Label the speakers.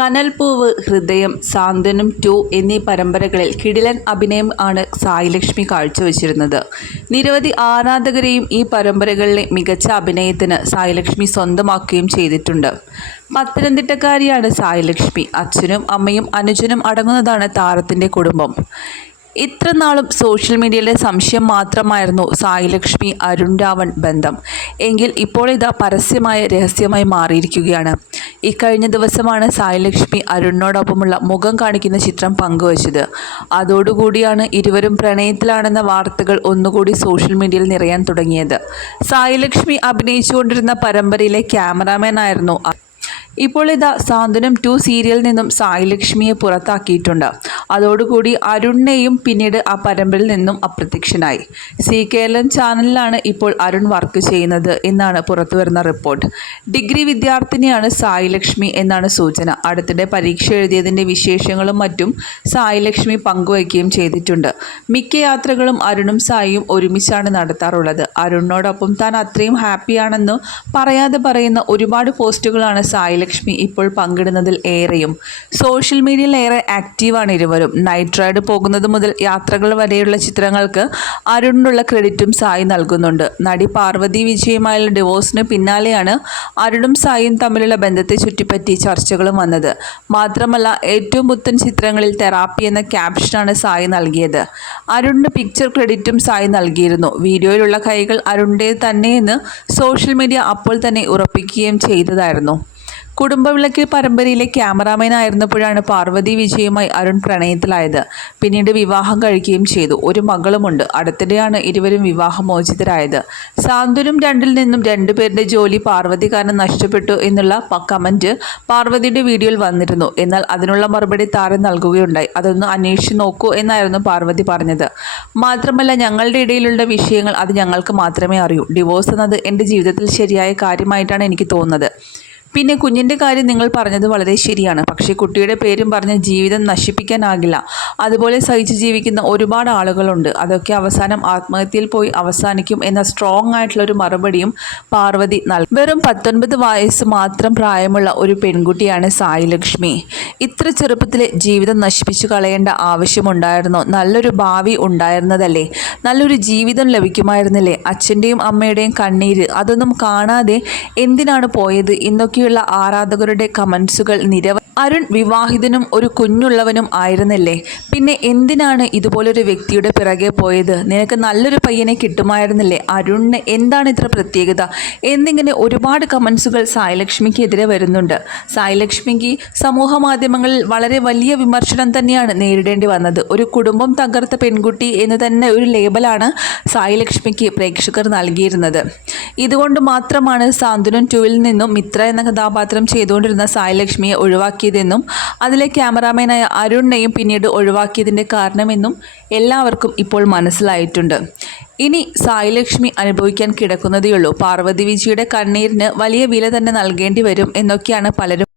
Speaker 1: കനൽപൂവ് ഹൃദയം സാന്ത്വനം ടു എന്നീ പരമ്പരകളിൽ കിടിലൻ അഭിനയം ആണ് സായി സായിലക്ഷ്മി കാഴ്ചവെച്ചിരുന്നത്. നിരവധി ആരാധകരെയും ഈ പരമ്പരകളിലെ മികച്ച അഭിനയത്തിന് സായിലക്ഷ്മി സ്വന്തമാക്കുകയും ചെയ്തിട്ടുണ്ട്. പത്തനംതിട്ടക്കാരിയാണ് സായിലക്ഷ്മി. അച്ഛനും അമ്മയും അനുജനും അടങ്ങുന്നതാണ് താരത്തിന്റെ കുടുംബം. ഇത്ര നാളും സോഷ്യൽ മീഡിയയിലെ സംശയം മാത്രമായിരുന്നു സായിലക്ഷ്മി അരുൺ രാവൺ ബന്ധം. എങ്കിൽ ഇപ്പോൾ ഇതാ പരസ്യമായ രഹസ്യമായി മാറിയിരിക്കുകയാണ്. ഇക്കഴിഞ്ഞ ദിവസമാണ് സായിലക്ഷ്മി അരുണിനോടൊപ്പമുള്ള മുഖം കാണിക്കുന്ന ചിത്രം പങ്കുവച്ചത്. അതോടുകൂടിയാണ് ഇരുവരും പ്രണയത്തിലാണെന്ന വാർത്തകൾ ഒന്നുകൂടി സോഷ്യൽ മീഡിയയിൽ നിറയാൻ തുടങ്ങിയത്. സായിലക്ഷ്മി അഭിനയിച്ചുകൊണ്ടിരുന്ന പരമ്പരയിലെ ക്യാമറാമാൻ ആയിരുന്നു ഇപ്പോൾ ഇതാ സാന്ത്വനം ടു സീരിയലിൽ നിന്നും സായി ലക്ഷ്മിയെ പുറത്താക്കിയിട്ടുണ്ട്. അതോടുകൂടി അരുണിനെയും പിന്നീട് ആ പരമ്പരയിൽ നിന്നും അപ്രത്യക്ഷനായി. സി കേരളം ചാനലിലാണ് ഇപ്പോൾ അരുൺ വർക്ക് ചെയ്യുന്നത് എന്നാണ് പുറത്തുവരുന്ന റിപ്പോർട്ട് ഡിഗ്രി വിദ്യാർത്ഥിനിയാണ് സായി ലക്ഷ്മി എന്നാണ് സൂചന. അടുത്തിടെ പരീക്ഷ എഴുതിയതിന്റെ വിശേഷങ്ങളും മറ്റും സായിലക്ഷ്മി പങ്കുവയ്ക്കുകയും ചെയ്തിട്ടുണ്ട്. മിക്ക യാത്രകളും അരുണും സായിയും ഒരുമിച്ചാണ് നടത്താറുള്ളത്. അരുണിനോടൊപ്പം താൻ അത്രയും ഹാപ്പിയാണെന്ന് പറയാതെ പറയുന്ന ഒരുപാട് പോസ്റ്റുകളാണ് സായിലക്ഷ്മി ഇപ്പോൾ പങ്കിടുന്നതിൽ ഏറെയും. സോഷ്യൽ മീഡിയയിൽ ഏറെ ആക്റ്റീവാണ് ഇരുവരും. നൈറ്റ് റൈഡ് പോകുന്നത് മുതൽ യാത്രകൾ വരെയുള്ള ചിത്രങ്ങൾക്ക് അരുണിനുള്ള ക്രെഡിറ്റും സായി നൽകുന്നുണ്ട്. നടി പാർവതി വിജയുമായുള്ള ഡിവോഴ്സിന് പിന്നാലെയാണ് അരുണും സായിയും തമ്മിലുള്ള ബന്ധത്തെ ചുറ്റിപ്പറ്റി ചർച്ചകളും വന്നത്. മാത്രമല്ല ഏറ്റവും പുത്തൻ ചിത്രങ്ങളിൽ തെറാപ്പി എന്ന ക്യാപ്ഷനാണ് സായി നൽകിയത്. അരുണിന് പിക്ചർ ക്രെഡിറ്റും സായി നൽകിയിരുന്നു. വീഡിയോയിലുള്ള കൈകൾ അരുണിന്റെ തന്നെയെന്ന് സോഷ്യൽ മീഡിയ അപ്പോൾ തന്നെ ഉറപ്പിക്കുകയും ചെയ്തതായിരുന്നു. കുടുംബവിളക്ക് പരമ്പരയിലെ ക്യാമറാമാൻ ആയിരുന്നപ്പോഴാണ് പാർവതി വിജയുമായി അരുൺ പ്രണയത്തിലായത്. പിന്നീട് വിവാഹം കഴിക്കുകയും ചെയ്തു. ഒരു മകളുമുണ്ട്. അടുത്തിടെയാണ് ഇരുവരും വിവാഹമോചിതരായത്. സാന്ത്വനും രണ്ടിൽ നിന്നും രണ്ടുപേരുടെ ജോലി പാർവതി കാരണം നഷ്ടപ്പെട്ടു എന്നുള്ള കമന്റ് പാർവതിയുടെ വീഡിയോയിൽ വന്നിരുന്നു. എന്നാൽ അതിനുള്ള മറുപടി താരം നൽകുകയുണ്ടായി. അതൊന്ന് അന്വേഷിച്ച് നോക്കൂ എന്നായിരുന്നു പാർവതി പറഞ്ഞത്. മാത്രമല്ല ഞങ്ങളുടെ ഇടയിലുള്ള വിഷയങ്ങൾ അത് ഞങ്ങൾക്ക് മാത്രമേ അറിയൂ. ഡിവോഴ്സ് എന്നത് എന്റെ ജീവിതത്തിൽ ശരിയായ കാര്യമായിട്ടാണ് എനിക്ക് തോന്നുന്നത്. പിന്നെ കുഞ്ഞിന്റെ കാര്യം നിങ്ങൾ പറഞ്ഞത് വളരെ ശരിയാണ്. പക്ഷേ കുട്ടിയുടെ പേരും പറഞ്ഞ് ജീവിതം നശിപ്പിക്കാനാകില്ല അതുപോലെ സഹിച്ച് ജീവിക്കുന്ന ഒരുപാട് ആളുകളുണ്ട്. അതൊക്കെ അവസാനം ആത്മഹത്യയിൽ പോയി അവസാനിക്കും എന്ന സ്ട്രോങ് ആയിട്ടുള്ള ഒരു മറുപടിയും പാർവതി നൽകി. വെറും പത്തൊൻപത് വയസ്സ് മാത്രം പ്രായമുള്ള ഒരു പെൺകുട്ടിയാണ് സായി ലക്ഷ്മി ഇത്ര ചെറുപ്പത്തിലെ ജീവിതം നശിപ്പിച്ചു കളയേണ്ട ആവശ്യമുണ്ടായിരുന്നോ. നല്ലൊരു ഭാവി ഉണ്ടായിരുന്നതല്ലേ? നല്ലൊരു ജീവിതം ലഭിക്കുമായിരുന്നില്ലേ? അച്ഛന്റെയും അമ്മയുടെയും കണ്ണീര് അതൊന്നും കാണാതെ എന്തിനാണ് പോയത്? എന്നൊക്കെയുള്ള ആരാധകരുടെ കമൻസുകൾ നിരവധി അരുൺ വിവാഹിതനും ഒരു കുഞ്ഞുള്ളവനും ആയിരുന്നില്ലേ? പിന്നെ എന്തിനാണ് ഇതുപോലൊരു വ്യക്തിയുടെ പിറകെ പോയത്? നിനക്ക് നല്ലൊരു പയ്യനെ കിട്ടുമായിരുന്നില്ലേ? അരുണിന് എന്താണ് ഇത്ര പ്രത്യേകത? എന്നിങ്ങനെ ഒരുപാട് കമൻസുകൾ സായിലക്ഷ്മിക്കെതിരെ വരുന്നുണ്ട്. സായിലക്ഷ്മിക്ക് സമൂഹ മാധ്യമങ്ങളിൽ വളരെ വലിയ വിമർശനം തന്നെയാണ് നേരിടേണ്ടി വന്നത്. ഒരു കുടുംബം തകർത്ത പെൺകുട്ടി എന്ന് തന്നെ ഒരു ലേബലാണ് സായിലക്ഷ്മിക്ക് പ്രേക്ഷകർ നൽകിയിരുന്നത്. ഇതുകൊണ്ട് മാത്രമാണ് സാന്ത്വനം ടുവിൽ നിന്നും മിത്ര എന്ന കഥാപാത്രം ചെയ്തുകൊണ്ടിരുന്ന സായിലക്ഷ്മിയെ ഒഴിവാക്കിയതെന്നും അതിലെ ക്യാമറാമാനായ അരുണിനെയും പിന്നീട് ഒഴിവാക്കിയതിന്റെ കാരണമെന്നും എല്ലാവർക്കും ഇപ്പോൾ മനസ്സിലായിട്ടുണ്ട്. ഇനി സായിലക്ഷ്മി അനുഭവിക്കാൻ കിടക്കുന്നതേയുള്ളൂ. പാർവതി വിജിയുടെ കണ്ണീരിന് വലിയ വില തന്നെ നൽകേണ്ടി വരും എന്നൊക്കെയാണ് പലരും